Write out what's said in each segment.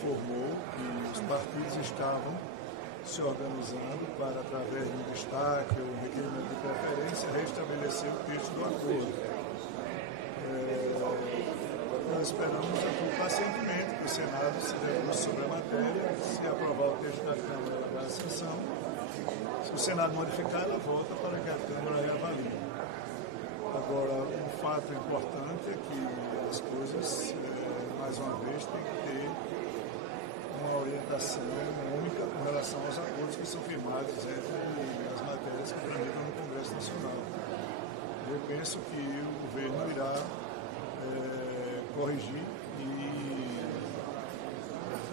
informou que os partidos estavam se organizando para, através de um destaque ou um requerimento de preferência, restabelecer o texto do acordo. Nós esperamos aqui pacientemente que o Senado se debruce sobre a matéria, se aprovar o texto da Câmara, ela vai à sanção. Se o Senado modificar, ela volta para que a Câmara reavalie. Agora, um fato importante é que as coisas, mais uma vez, têm que ter uma orientação única com relação aos acordos que são firmados entre as matérias que tramitam no Congresso Nacional. Eu penso que o governo irá corrigir e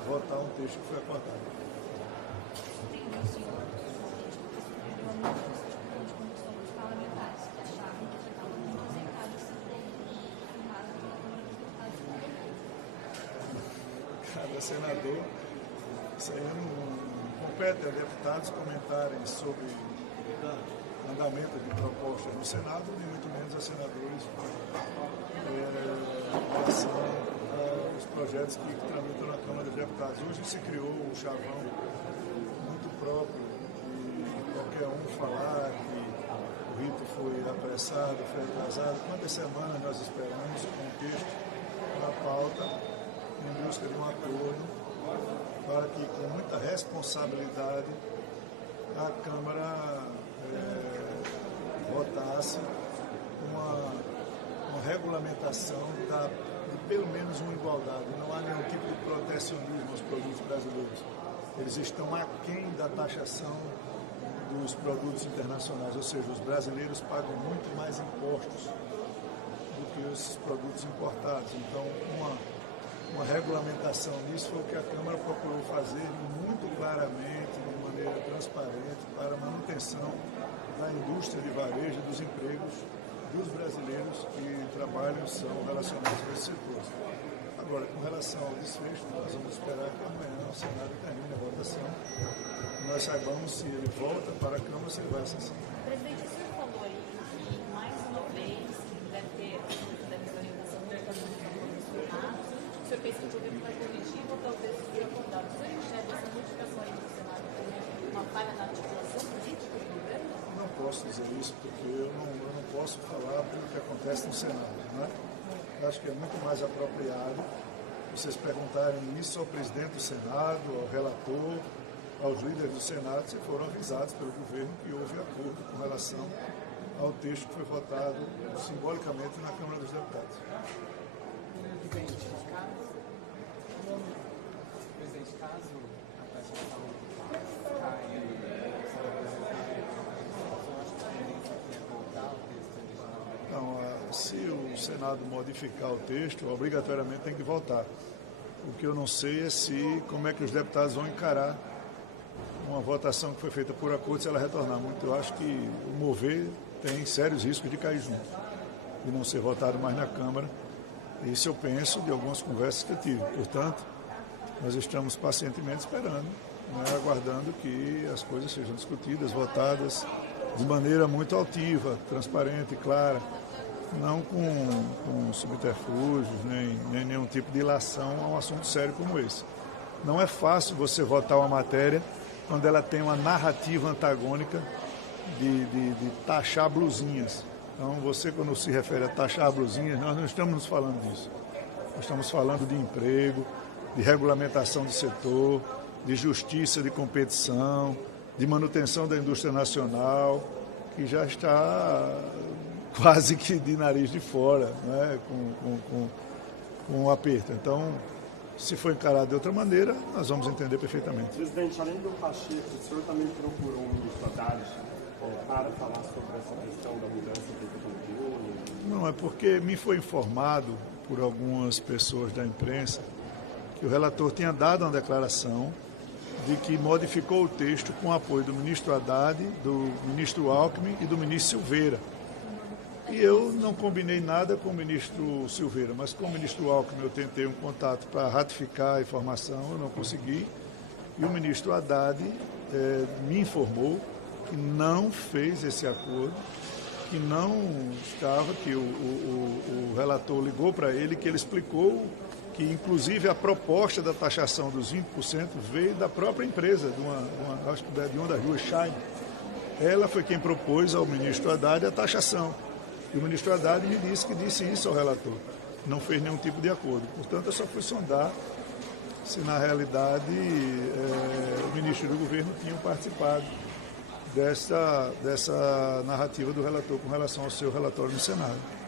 votar um texto que foi acordado. Cada senador, isso aí não compete a deputados comentarem sobre o andamento de propostas no Senado, nem muito menos a senadores em relação aos projetos que tramitam na Câmara dos Deputados. Hoje se criou um chavão muito próprio de qualquer um falar que o rito foi apressado, foi atrasado. Quantas semanas nós esperamos com o texto na pauta em busca de um acordo para que, com muita responsabilidade, a Câmara votasse uma regulamentação de pelo menos uma igualdade. Não há nenhum tipo de protecionismo aos produtos brasileiros. Eles estão aquém da taxação dos produtos internacionais, ou seja, os brasileiros pagam muito mais impostos do que os produtos importados. Então, uma regulamentação nisso foi o que a Câmara procurou fazer muito claramente, de maneira transparente, para a manutenção da indústria de varejo, dos empregos dos brasileiros que trabalham são relacionados com esse setor. Agora, com relação ao desfecho, nós vamos esperar que amanhã o Senado termine a votação e nós saibamos se ele volta para a Câmara ou se ele vai à sessão. Presidente, o senhor falou aí que, mais uma vez, deve ter orientação do Senado. O senhor pensa que o governo vai corrigir ou talvez seja acordado? O senhor enxerga essa modificação aí do Senado como uma falha na articulação política do governo? Não posso dizer isso, porque eu não posso falar pelo que acontece no Senado, né? Eu acho que é muito mais apropriado vocês perguntarem isso ao presidente do Senado, ao relator, aos líderes do Senado, se foram avisados pelo governo que houve acordo com relação ao texto que foi votado simbolicamente na Câmara dos Deputados. Presidente, caso a taxação caia Então, se o Senado modificar o texto, obrigatoriamente tem que votar. O que eu não sei é como é que os deputados vão encarar uma votação que foi feita por acordo se ela retornar. Eu acho que o mover tem sérios riscos de cair junto, de não ser votado mais na Câmara. Isso eu penso de algumas conversas que eu tive. Portanto, nós estamos pacientemente esperando, né, aguardando que as coisas sejam discutidas, votadas de maneira muito altiva, transparente, clara, não com subterfúgios, nem nenhum tipo de ilação a um assunto sério como esse. Não é fácil você votar uma matéria quando ela tem uma narrativa antagônica de taxar blusinhas. Então, você, quando se refere a taxar blusinhas, nós não estamos falando disso. Nós estamos falando de emprego, de regulamentação do setor, de justiça de competição, de manutenção da indústria nacional, que já está quase que de nariz de fora, né, com um aperto. Então, se for encarado de outra maneira, nós vamos entender perfeitamente. Presidente, além do Pacheco, o senhor também procurou o ministro Haddad para falar sobre essa questão da mudança do conteúdo? Não, é porque me foi informado por algumas pessoas da imprensa que o relator tinha dado uma declaração de que modificou o texto com o apoio do ministro Haddad, do ministro Alckmin e do ministro Silveira. E eu não combinei nada com o ministro Silveira, mas com o ministro Alckmin eu tentei um contato para ratificar a informação, eu não consegui. E o ministro Haddad me informou que não fez esse acordo, que não estava, que o relator ligou para ele, que ele explicou que inclusive a proposta da taxação dos 20% veio da própria empresa, de uma das duas, Shine. Ela foi quem propôs ao ministro Haddad a taxação. E o ministro Haddad me disse que disse isso ao relator. Não fez nenhum tipo de acordo. Portanto, eu só fui sondar se na realidade o ministro do governo tinha participado dessa narrativa do relator com relação ao seu relatório no Senado.